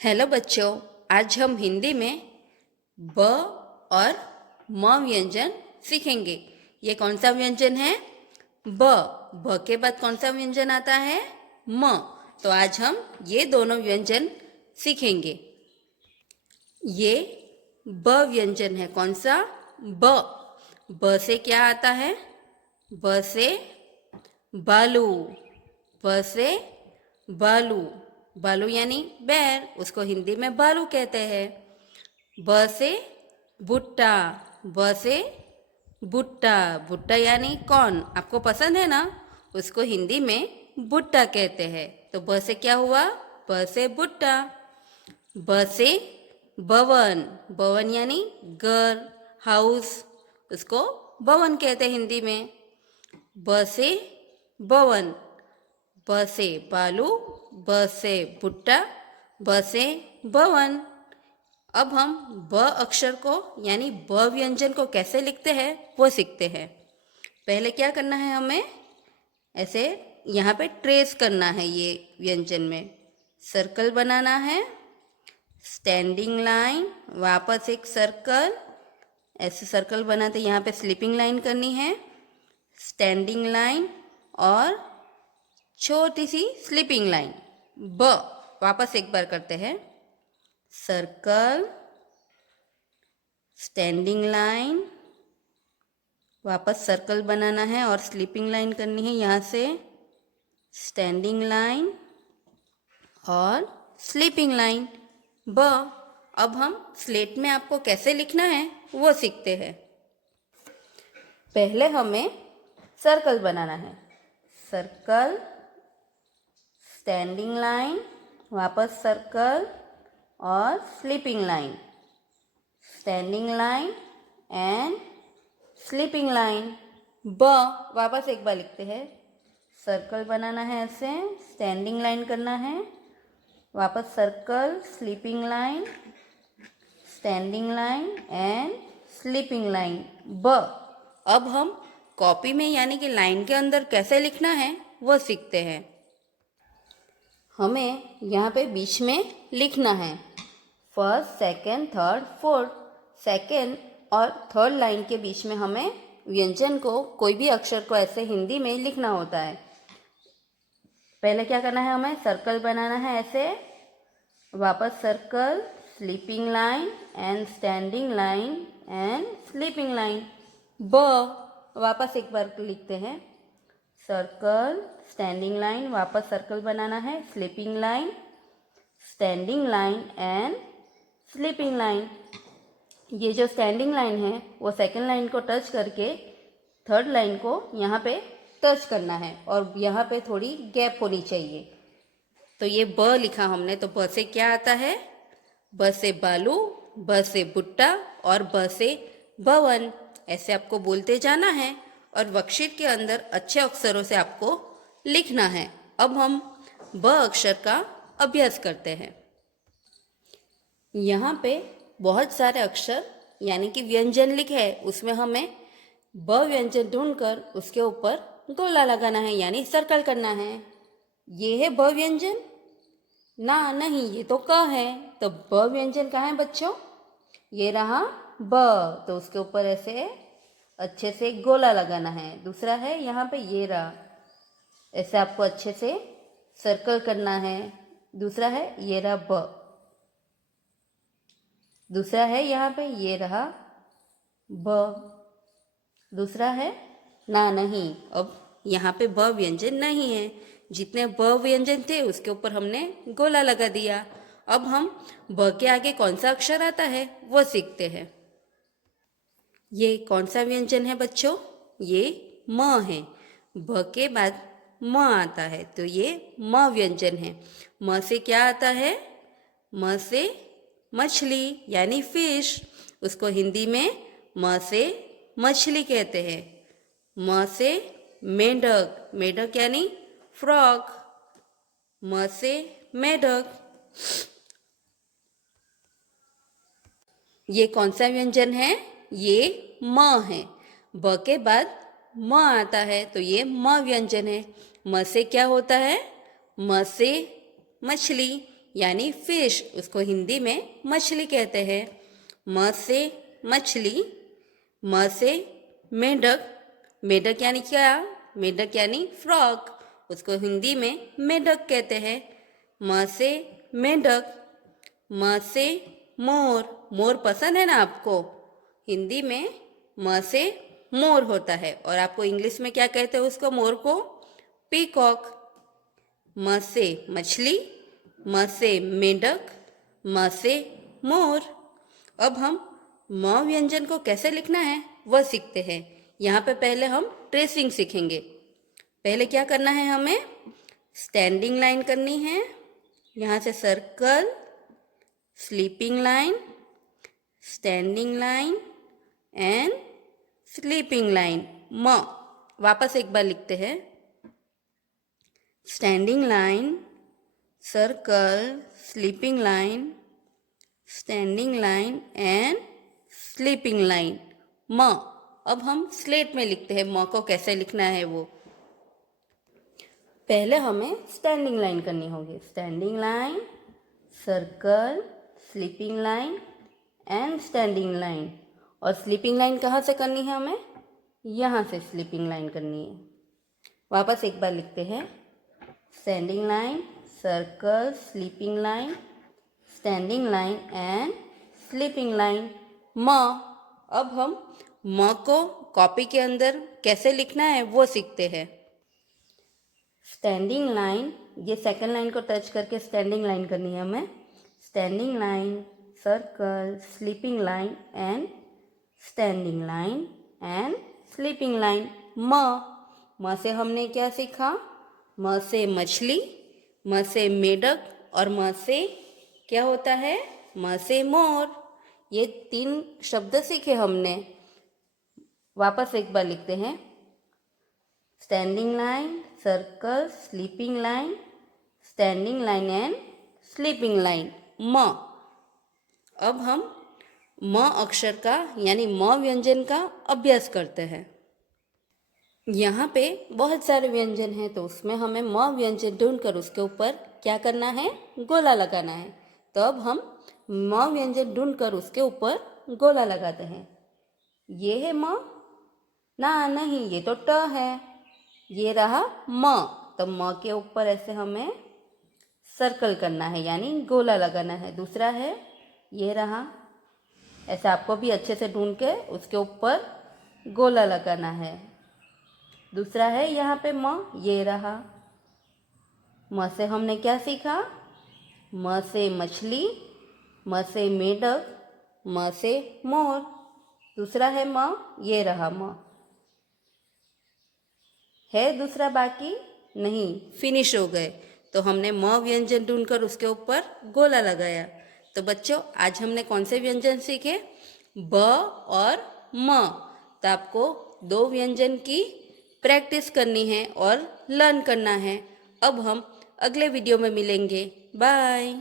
Hello बच्चों, आज हम हिंदी में ब और म व्यंजन सीखेंगे। ये कौन सा व्यंजन है? ब के बाद कौन सा व्यंजन आता है? म। तो आज हम ये दोनों व्यंजन सीखेंगे। ये ब व्यंजन है। कौन सा? ब से क्या आता है? ब से बालू। ब से बालू। बालू यानी बैर, उसको हिंदी में बालू कहते हैं। ब से भुट्टा। ब से भुट्टा। भुट्टा यानी कौन? आपको पसंद है ना? उसको हिंदी में भुट्टा कहते हैं। तो ब से क्या हुआ? ब से भुट्टा। ब से भवन। भवन यानी घर, हाउस, उसको भवन कहते हैं हिंदी में। ब से भवन। ब से बालू। ब से भुट्टा। ब से भवन। अब हम ब अक्षर को यानी ब व्यंजन को कैसे लिखते हैं वो सीखते हैं। पहले क्या करना है हमें? ऐसे यहाँ पे ट्रेस करना है। ये व्यंजन में सर्कल बनाना है, स्टैंडिंग लाइन, वापस एक सर्कल। ऐसे सर्कल बनाते यहाँ पे स्लीपिंग लाइन करनी है, स्टैंडिंग लाइन और छोटी सी स्लीपिंग लाइन। ब वापस एक बार करते हैं। सर्कल, स्टैंडिंग लाइन, वापस सर्कल बनाना है और स्लीपिंग लाइन करनी है। यहाँ से स्टैंडिंग लाइन और स्लीपिंग लाइन। ब अब हम स्लेट में आपको कैसे लिखना है वो सीखते हैं। पहले हमें सर्कल बनाना है। सर्कल, स्टैंडिंग लाइन, वापस सर्कल और sleeping line. Standing line and sleeping line. ब वापस एक बार लिखते हैं। सर्कल बनाना है ऐसे, स्टैंडिंग लाइन करना है, वापस circle, sleeping line, standing line and sleeping line. ब अब हम कॉपी में यानी कि लाइन के अंदर कैसे लिखना है वो सीखते हैं। हमें यहाँ पे बीच में लिखना है first, second, third, fourth. Second और थर्ड लाइन के बीच में हमें व्यंजन को, कोई भी अक्षर को ऐसे हिंदी में लिखना होता है। पहले क्या करना है? हमें सर्कल बनाना है ऐसे, वापस circle, sleeping line and standing line and sleeping line. ब वापस एक बार लिखते हैं। सर्कल, स्टैंडिंग लाइन, वापस सर्कल बनाना है, sleeping line, standing line and sleeping line. ये जो स्टैंडिंग लाइन है वो सेकंड लाइन को टच करके थर्ड लाइन को यहाँ पे टच करना है और यहाँ पे थोड़ी गैप होनी चाहिए। तो ये ब लिखा हमने, तो ब से क्या आता है? ब से बालू, ब से भुट्टा और ब से भवन। ऐसे आपको बोलते जाना है और वर्कशीट के अंदर अच्छे अक्षरों से आपको लिखना है। अब हम ब अक्षर का अभ्यास करते हैं। यहाँ पे बहुत सारे अक्षर यानी कि व्यंजन लिखे हैं, उसमें हमें ब व्यंजन ढूंढकर उसके ऊपर गोला लगाना है यानी सर्कल करना है। ये है ब व्यंजन ना? नहीं, ये तो क है। तो ब व्यंजन कहाँ है बच्चों? ये रहा ब। तो उसके ऊपर ऐसे अच्छे से गोला लगाना है। दूसरा है यहाँ पे, ये रहा, ऐसे आपको अच्छे से सर्कल करना है। दूसरा है, ये रहा ब। दूसरा है यहाँ पे, ये रहा ब। दूसरा है ना? नहीं, अब यहाँ पे ब व्यंजन नहीं है। जितने ब व्यंजन थे उसके ऊपर हमने गोला लगा दिया। अब हम ब के आगे कौन सा अक्षर आता है वो सीखते हैं। ये कौन सा व्यंजन है बच्चों? ये म है। ब के बाद म आता है तो ये म व्यंजन है। म से क्या आता है? म से मछली यानी फिश, उसको हिंदी में म से मछली कहते हैं। म से मेंढक, मेंढक यानी फ्रॉग, म से मेढक। ये कौन सा व्यंजन है? ये म है। ब के बाद म आता है तो ये म व्यंजन है। म से क्या होता है? म से मछली यानी फिश, उसको हिंदी में मछली कहते हैं। म से मछली, म से मेढक, मेढक यानी क्या? मेढक यानी फ्रॉग, उसको हिंदी में मेढक कहते हैं। म से मेढक, म से मोर, मोर पसंद है ना आपको? हिंदी में म से मोर होता है, और आपको इंग्लिश में क्या कहते हैं उसको, मोर को? पीकॉक। म से मछली, म से मेंढक, म से मोर। अब हम म व्यंजन को कैसे लिखना है वह सीखते हैं। यहाँ पे पहले हम ट्रेसिंग सीखेंगे। पहले क्या करना है हमें? स्टैंडिंग लाइन करनी है। यहाँ से circle, sleeping line, standing line and sleeping line. म वापस एक बार लिखते हैं। Standing line, circle, sleeping line, standing line and sleeping line. म अब हम स्लेट में लिखते हैं म को कैसे लिखना है वो। पहले हमें स्टैंडिंग लाइन करनी होगी। Standing line, circle, sleeping line and standing line. और स्लीपिंग लाइन कहाँ से करनी है हमें? यहाँ से स्लीपिंग लाइन करनी है। वापस एक बार लिखते हैं। Standing line, circle, sleeping line, standing line and sleeping line. म अब हम म को कॉपी के अंदर कैसे लिखना है वो सीखते हैं। स्टैंडिंग लाइन, ये सेकंड लाइन को टच करके स्टैंडिंग लाइन करनी है हमें। Standing line, circle, sleeping line and standing line and sleeping line. म से हमने क्या सीखा? म से मछली, म से मेढक और म से क्या होता है? म से मोर। ये 3 शब्द सीखे हमने। वापस एक बार लिखते हैं। Standing line, circle, sleeping line, standing line and sleeping line. म अब हम म अक्षर का यानी म व्यंजन का अभ्यास करते हैं। यहाँ पे बहुत सारे व्यंजन हैं, तो उसमें हमें म व्यंजन ढूंढकर उसके ऊपर क्या करना है? गोला लगाना है। तो अब हम म व्यंजन ढूंढकर उसके ऊपर गोला लगाते हैं। ये है म? ना नहीं, ये तो ट है। ये रहा म, तो म के ऊपर ऐसे हमें सर्कल करना है यानी गोला लगाना है। दूसरा है ये रहा, ऐसा आपको भी अच्छे से ढूंढ के उसके ऊपर गोला लगाना है। दूसरा है यहाँ पे म, ये रहा। म से हमने क्या सीखा? म से मछली, म से मेढक, म से मोर। दूसरा है म, ये रहा म। है दूसरा बाकी? नहीं, फिनिश हो गए। तो हमने म व्यंजन ढूंढकर उसके ऊपर गोला लगाया। तो बच्चों, आज हमने कौन से व्यंजन सीखे? ब और म। तो आपको 2 व्यंजन की प्रैक्टिस करनी है और लर्न करना है। अब हम अगले वीडियो में मिलेंगे। बाय।